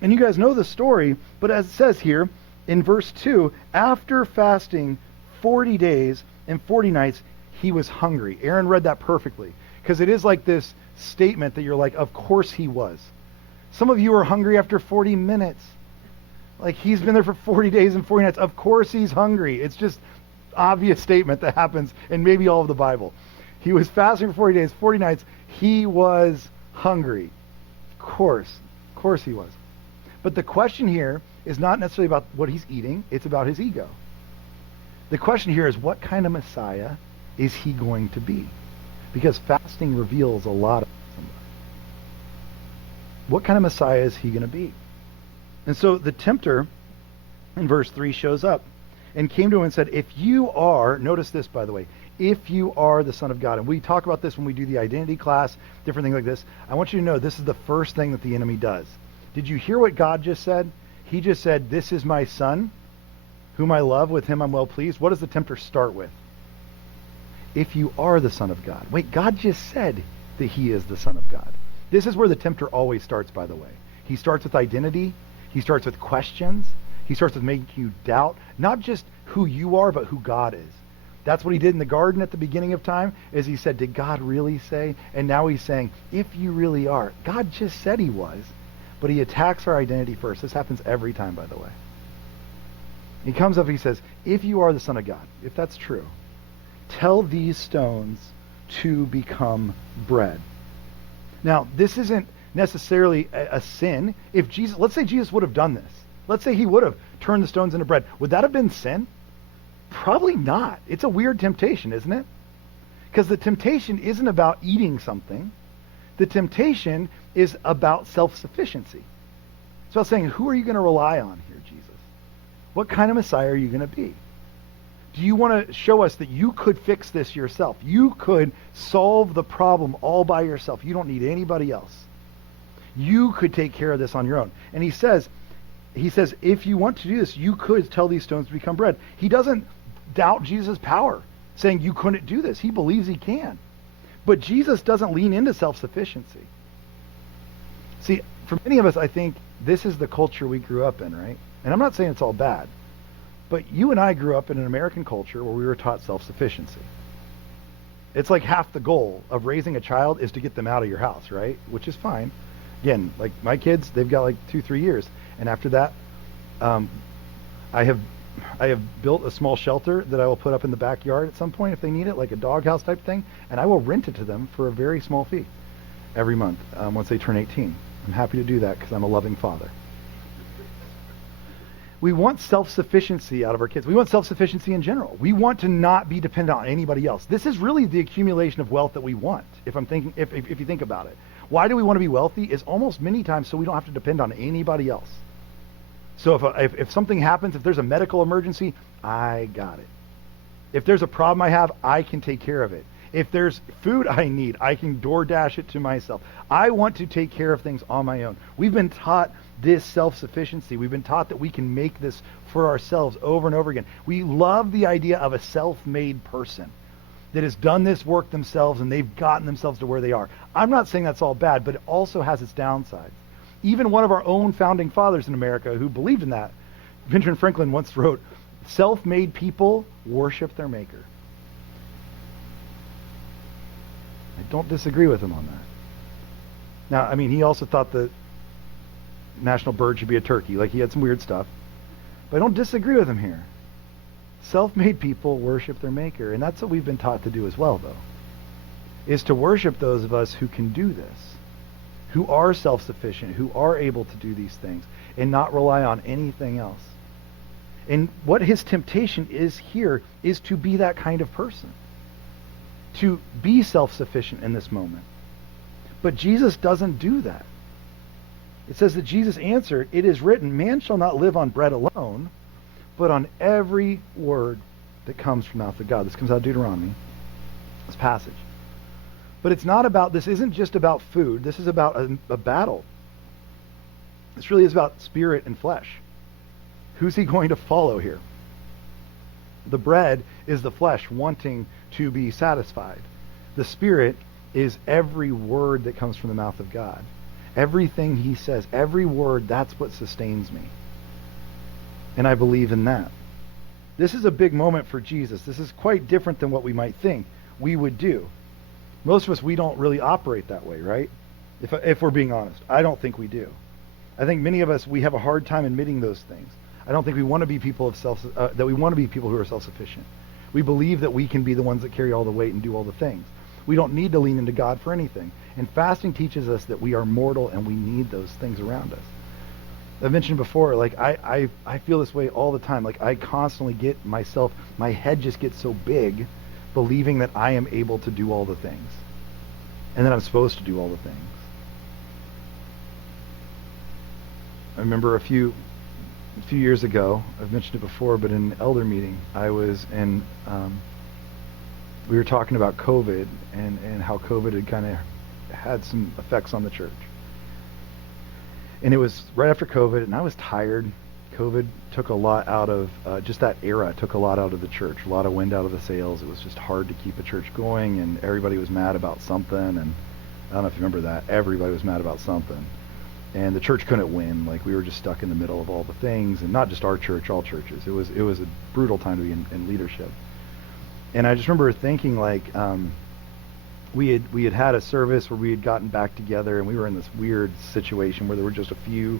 And you guys know the story, but as it says here in verse 2, after fasting 40 days and 40 nights, he was hungry. Aaron read that perfectly, because it is like this statement that you're like, of course he was. Some of you are hungry after 40 minutes. Like, he's been there for 40 days and 40 nights. Of course he's hungry. It's just obvious statement that happens in maybe all of the Bible. He was fasting for 40 days, 40 nights. He was hungry. Of course he was. But the question here is not necessarily about what he's eating. It's about his ego. The question here is, what kind of Messiah is he going to be? Because fasting reveals a lot of somebody. What kind of Messiah is he going to be? And so the tempter in verse 3 shows up and came to him and said, if you are, notice this by the way, if you are the Son of God. And we talk about this when we do the identity class, different things like this. I want you to know this is the first thing that the enemy does. Did you hear what God just said? He just said, this is my Son, whom I love, with him I'm well pleased. What does the tempter start with? If you are the Son of God. Wait, God just said that he is the Son of God. This is where the tempter always starts, by the way. He starts with identity. He starts with questions. He starts with making you doubt, not just who you are, but who God is. That's what he did in the garden at the beginning of time, is he said, did God really say? And now he's saying, if you really are. God just said he was, but he attacks our identity first. This happens every time, by the way. He comes up, he says, if you are the Son of God, if that's true, tell these stones to become bread. Now, this isn't necessarily a sin. If Jesus, let's say Jesus would have done this. Let's say he would have turned the stones into bread. Would that have been sin? Probably not. It's a weird temptation, isn't it? Because the temptation isn't about eating something. The temptation is about self-sufficiency. It's about saying, who are you going to rely on here, Jesus? What kind of Messiah are you going to be? Do you want to show us that you could fix this yourself? You could solve the problem all by yourself. You don't need anybody else. You could take care of this on your own. And he says, if you want to do this, you could tell these stones to become bread. He doesn't doubt Jesus' power, saying you couldn't do this. He believes he can. But Jesus doesn't lean into self-sufficiency. See, for many of us, I think this is the culture we grew up in, right? And I'm not saying it's all bad. But you and I grew up in an American culture where we were taught self-sufficiency. It's like half the goal of raising a child is to get them out of your house, right? Which is fine. Again, like my kids, they've got like 2-3 years. And after that, I have built a small shelter that I will put up in the backyard at some point if they need it, like a doghouse type thing. And I will rent it to them for a very small fee every month once they turn 18. I'm happy to do that because I'm a loving father. We want self-sufficiency out of our kids. We want self-sufficiency in general. We want to not be dependent on anybody else. This is really the accumulation of wealth that we want, if you think about it. Why do we want to be wealthy? Is almost many times so we don't have to depend on anybody else. So if something happens, if there's a medical emergency, I got it. If there's a problem I have, I can take care of it. If there's food I need, I can DoorDash it to myself. I want to take care of things on my own. We've been taught this self-sufficiency. We've been taught that we can make this for ourselves over and over again. We love the idea of a self-made person that has done this work themselves and they've gotten themselves to where they are. I'm not saying that's all bad, but it also has its downsides. Even one of our own founding fathers in America who believed in that, Benjamin Franklin, once wrote, "Self-made people worship their maker." I don't disagree with him on that. Now, I mean, he also thought the national bird should be a turkey. Like, he had some weird stuff. But I don't disagree with him here. Self-made people worship their maker. And that's what we've been taught to do as well, though, is to worship those of us who can do this, who are self-sufficient, who are able to do these things, and not rely on anything else. And what his temptation is here is to be that kind of person, to be self-sufficient in this moment. But Jesus doesn't do that. It says that Jesus answered, "It is written, man shall not live on bread alone, but on every word that comes from the mouth of God." This comes out of Deuteronomy, this passage. But it's not about, this isn't just about food. This is about a battle. This really is about spirit and flesh. Who's he going to follow here? The bread is the flesh wanting to be satisfied. The spirit is every word that comes from the mouth of God. Everything he says, every word, that's what sustains me. And I believe in that. This is a big moment for Jesus. This is quite different than what we might think we would do. Most of us, we don't really operate that way, right? If we're being honest. I don't think we do. I think many of us, we have a hard time admitting those things. I don't think we want to be people of that we want to be people who are self-sufficient. We believe that we can be the ones that carry all the weight and do all the things. We don't need to lean into God for anything. And fasting teaches us that we are mortal and we need those things around us. I mentioned before, like I feel this way all the time. Like I constantly get myself, my head just gets so big, believing that I am able to do all the things. And that I'm supposed to do all the things. I remember a few years ago, I've mentioned it before, but in an elder meeting, I was in, we were talking about COVID and how COVID had kind of had some effects on the church. And it was right after COVID, and I was tired. COVID took a lot out of, just that era took a lot out of the church, a lot of wind out of the sails. It was just hard to keep a church going, and everybody was mad about something, and I don't know if you remember that. Everybody was mad about something. And the church couldn't win. Like, we were just stuck in the middle of all the things, and not just our church, all churches. It was a brutal time to be in leadership. And I just remember thinking, like, we had a service where we had gotten back together, and we were in this weird situation where there were just a few.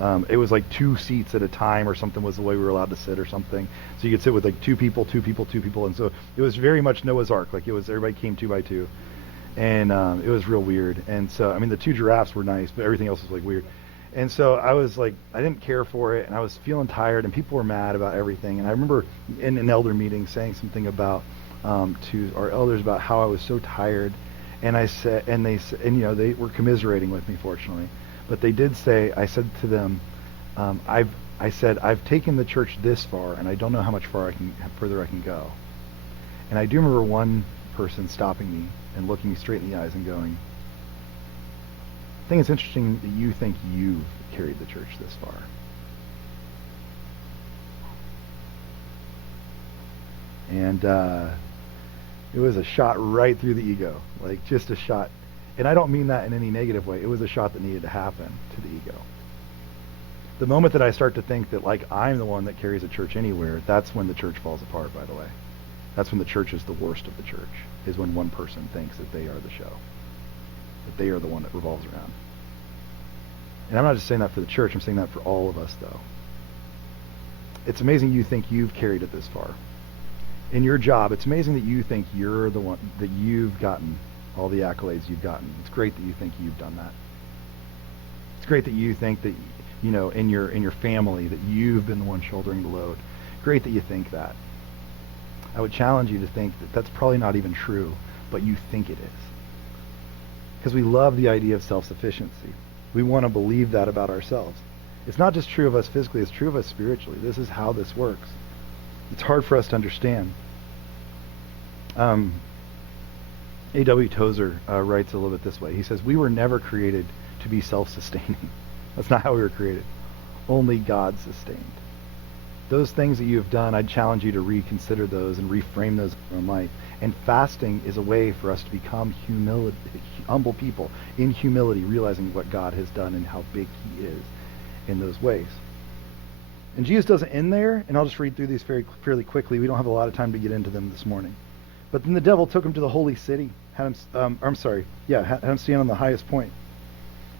It was like 2 seats at a time, or something was the way we were allowed to sit, or something. So you could sit with like 2 people, and so it was very much Noah's Ark. Like, it was, everybody came 2 by 2. And it was real weird. And so, I mean, the 2 giraffes were nice, but everything else was like weird. And so I was like, I didn't care for it, and I was feeling tired, and people were mad about everything. And I remember in an elder meeting saying something about to our elders about how I was so tired. And I said, and you know, they were commiserating with me, fortunately. But they did say, I said to them, I've taken the church this far, and I don't know how much further I can go. And I do remember one person stopping me and looking me straight in the eyes and going, "I think it's interesting that you think you've carried the church this far." And it was a shot right through the ego, like just a shot. And I don't mean that in any negative way. It was a shot that needed to happen to the ego. The moment that I start to think that, like, I'm the one that carries a church anywhere, that's when the church falls apart, by the way. That's when the church is the worst of the church, is when one person thinks that they are the show, that they are the one that revolves around. And I'm not just saying that for the church, I'm saying that for all of us, though. It's amazing you think you've carried it this far. In your job, it's amazing that you think you're the one, that you've gotten all the accolades you've gotten. It's great that you think you've done that. It's great that you think that, you know, in your family, that you've been the one shouldering the load. Great that you think that. I would challenge you to think that that's probably not even true, but you think it is. Because we love the idea of self-sufficiency. We want to believe that about ourselves. It's not just true of us physically, it's true of us spiritually. This is how this works. It's hard for us to understand. A.W. Tozer writes a little bit this way. He says, "We were never created to be self-sustaining." That's not how we were created. Only God sustained. Those things that you have done, I'd challenge you to reconsider those and reframe those in your own life. And fasting is a way for us to become humble people in humility, realizing what God has done and how big he is in those ways. And Jesus doesn't end there, and I'll just read through these fairly quickly. We don't have a lot of time to get into them this morning. But then the devil took him to the holy city, had him stand on the highest point.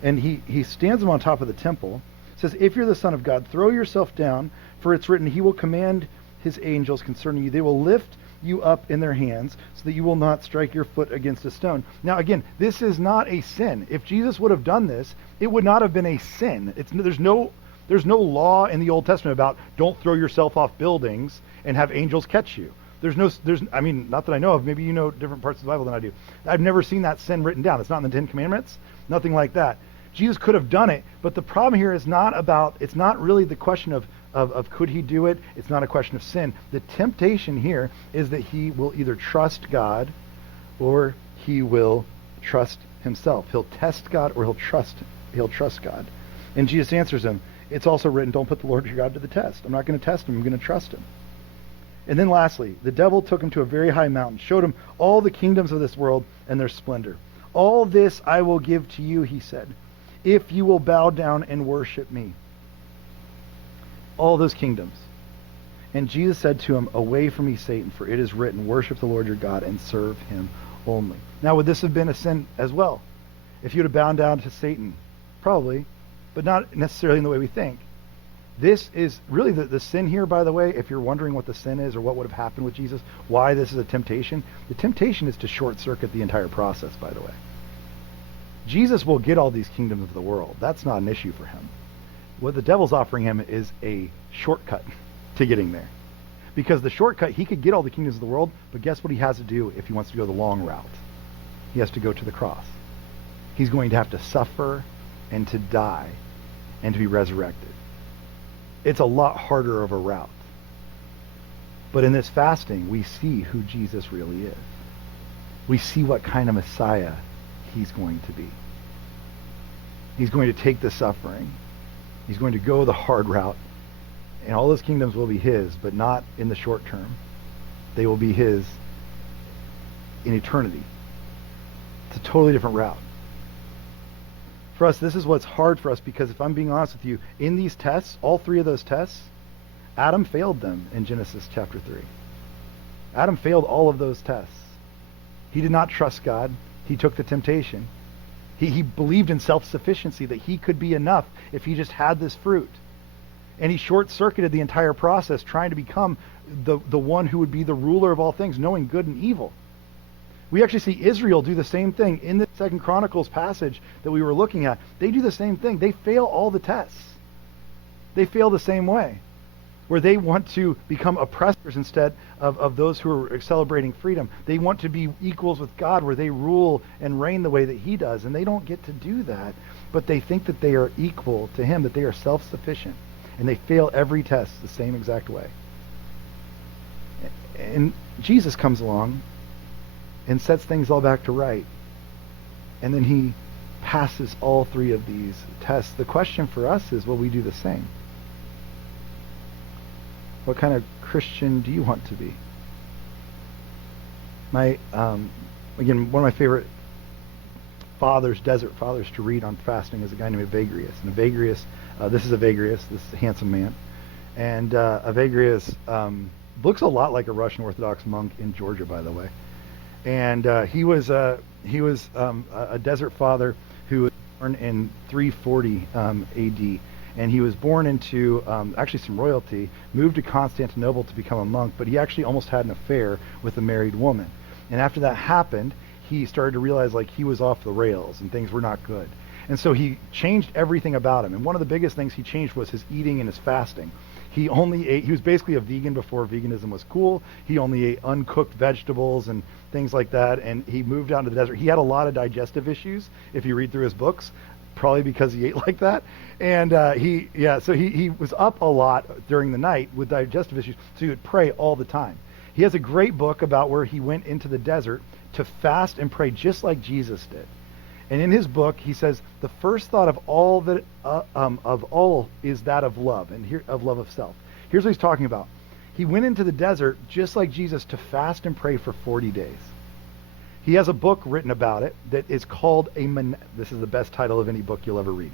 And he stands him on top of the temple, says, "If you're the Son of God, throw yourself down, for it's written, he will command his angels concerning you. They will lift you up in their hands so that you will not strike your foot against a stone." Now again, this is not a sin. If Jesus would have done this, it would not have been a sin. There's no law in the Old Testament about don't throw yourself off buildings and have angels catch you. Not that I know of. Maybe you know different parts of the Bible than I do. I've never seen that sin written down. It's not in the Ten Commandments. Nothing like that. Jesus could have done it, but the problem here is it's not really the question of could he do it. It's not a question of sin. The temptation here is that he will either trust God or he will trust himself. He'll test God or he'll trust God. And Jesus answers him, "It's also written, don't put the Lord your God to the test." I'm not going to test him. I'm going to trust him. And then lastly, the devil took him to a very high mountain, showed him all the kingdoms of this world and their splendor. "All this I will give to you," he said, "if you will bow down and worship me." All those kingdoms. And Jesus said to him, "Away from me, Satan, for it is written, worship the Lord your God and serve him only." Now, would this have been a sin as well? If you would have bowed down to Satan? Probably, but not necessarily in the way we think. This is really the sin here, by the way, if you're wondering what the sin is or what would have happened with Jesus, why this is a temptation. The temptation is to short-circuit the entire process, by the way. Jesus will get all these kingdoms of the world. That's not an issue for him. What the devil's offering him is a shortcut to getting there. Because the shortcut, he could get all the kingdoms of the world, but guess what he has to do if he wants to go the long route? He has to go to the cross. He's going to have to suffer and to die and to be resurrected. It's a lot harder of a route. But in this fasting, we see who Jesus really is. We see what kind of Messiah he's going to be. He's going to take the suffering. He's going to go the hard route. And all those kingdoms will be his, but not in the short term. They will be his in eternity. It's a totally different route. For us, this is what's hard for us, because if I'm being honest with you, in these tests, all three of those tests, Adam failed them in Genesis chapter 3. Adam failed all of those tests. He did not trust God. He took the temptation. He believed in self-sufficiency, that he could be enough if he just had this fruit. And he short-circuited the entire process, trying to become the one who would be the ruler of all things, knowing good and evil. We actually see Israel do the same thing in the 2 Chronicles passage that we were looking at. They do the same thing. They fail all the tests. They fail the same way, where they want to become oppressors instead of those who are celebrating freedom. They want to be equals with God, where they rule and reign the way that he does, and they don't get to do that, but they think that they are equal to him, that they are self-sufficient, and they fail every test the same exact way. And Jesus comes along and sets things all back to right. And then he passes all three of these tests. The question for us is, will we do the same? What kind of Christian do you want to be? Again, one of my favorite desert fathers to read on fasting is a guy named Evagrius. And Evagrius, this is a handsome man. And Evagrius looks a lot like a Russian Orthodox monk in Georgia, by the way. And he was a desert father who was born in 340 AD, and he was born into actually some royalty, moved to Constantinople to become a monk, but he actually almost had an affair with a married woman. And after that happened, he started to realize like he was off the rails and things were not good. And so he changed everything about him. And one of the biggest things he changed was his eating and his fasting. He was basically a vegan before veganism was cool. He only ate uncooked vegetables and things like that. And he moved out to the desert. He had a lot of digestive issues, if you read through his books, probably because he ate like that. And so he was up a lot during the night with digestive issues. So he would pray all the time. He has a great book about where he went into the desert to fast and pray just like Jesus did. And in his book, he says the first thought of all is that of love, and here of love of self. Here's what he's talking about. He went into the desert just like Jesus to fast and pray for 40 days. He has a book written about it that is called this is the best title of any book you'll ever read,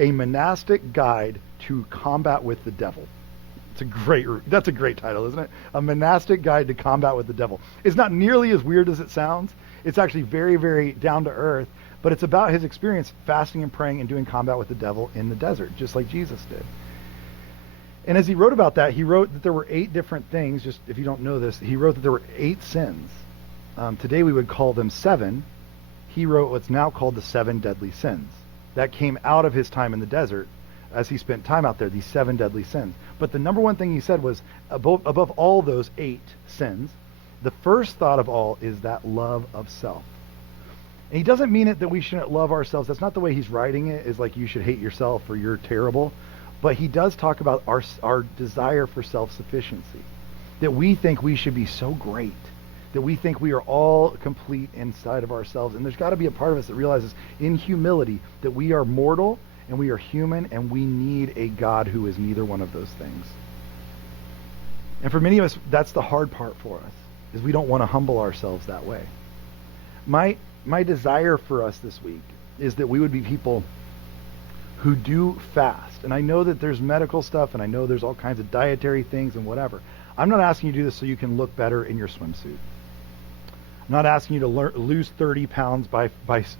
A Monastic Guide to Combat with the Devil. That's a great title, isn't it? A Monastic Guide to Combat with the Devil. It's not nearly as weird as it sounds. It's actually very, very down to earth, but it's about his experience fasting and praying and doing combat with the devil in the desert, just like Jesus did. And as he wrote about that, he wrote that there were 8 different things. Just if you don't know this, he wrote that there were 8 sins. Today we would call them 7. He wrote what's now called the 7 deadly sins. That came out of his time in the desert as he spent time out there, these 7 deadly sins. But the number one thing he said was, above all those 8 sins, the first thought of all is that love of self. And he doesn't mean it that we shouldn't love ourselves. That's not the way he's writing it, is like you should hate yourself or you're terrible. But he does talk about our desire for self-sufficiency, that we think we should be so great, that we think we are all complete inside of ourselves. And there's got to be a part of us that realizes in humility that we are mortal and we are human and we need a God who is neither one of those things. And for many of us, that's the hard part for us, is we don't want to humble ourselves that way. My desire for us this week is that we would be people who do fast. And I know that there's medical stuff, and I know there's all kinds of dietary things and whatever. I'm not asking you to do this so you can look better in your swimsuit. I'm not asking you to lose 30 pounds by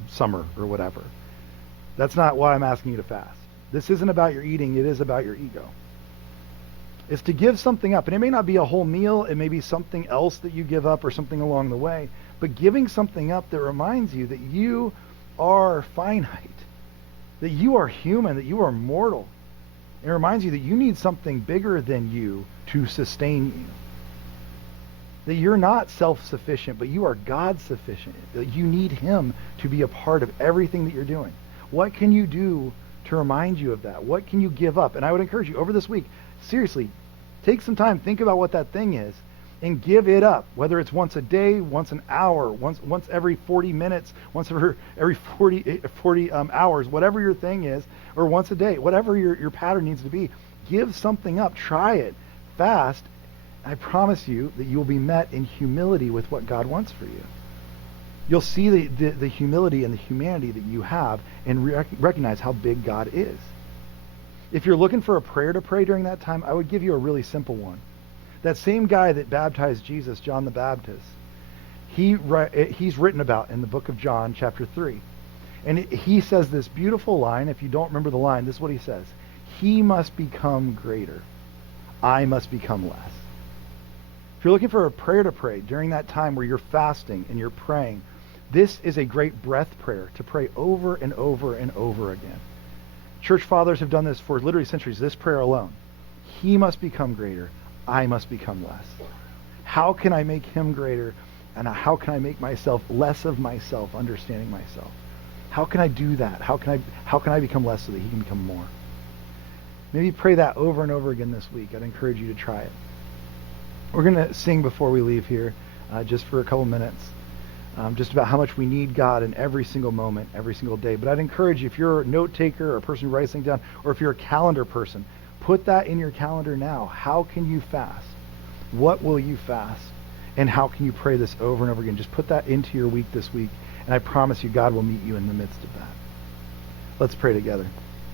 summer or whatever. That's not why I'm asking you to fast. This isn't about your eating, it is about your ego. It's to give something up. And it may not be a whole meal, it may be something else that you give up or something along the way. But giving something up that reminds you that you are finite, that you are human, that you are mortal. It reminds you that you need something bigger than you to sustain you. That you're not self-sufficient, but you are God-sufficient. That you need Him to be a part of everything that you're doing. What can you do to remind you of that? What can you give up? And I would encourage you over this week, seriously, take some time, think about what that thing is, and give it up. Whether it's once a day, once an hour, once every 40 minutes, once every 40 hours, whatever your thing is, or once a day, whatever your pattern needs to be, give something up. Try it. Fast. I promise you that you will be met in humility with what God wants for you. You'll see the humility and the humanity that you have and recognize how big God is. If you're looking for a prayer to pray during that time, I would give you a really simple one. That same guy that baptized Jesus, John the Baptist, he's written about in the book of John, chapter 3. And he says this beautiful line. If you don't remember the line, this is what he says. He must become greater. I must become less. If you're looking for a prayer to pray during that time where you're fasting and you're praying, this is a great breath prayer to pray over and over and over again. Church fathers have done this for literally centuries, this prayer alone. He must become greater. I must become less. How can I make Him greater? And how can I make myself less of myself, understanding myself? How can I do that? How can I become less so that He can become more? Maybe pray that over and over again this week. I'd encourage you to try it. We're going to sing before we leave here, just for a couple minutes, just about how much we need God in every single moment, every single day. But I'd encourage you, if you're a note taker or a person who writes things down, or if you're a calendar person, put that in your calendar now. How can you fast? What will you fast? And how can you pray this over and over again? Just put that into your week this week, and I promise you God will meet you in the midst of that. Let's pray together.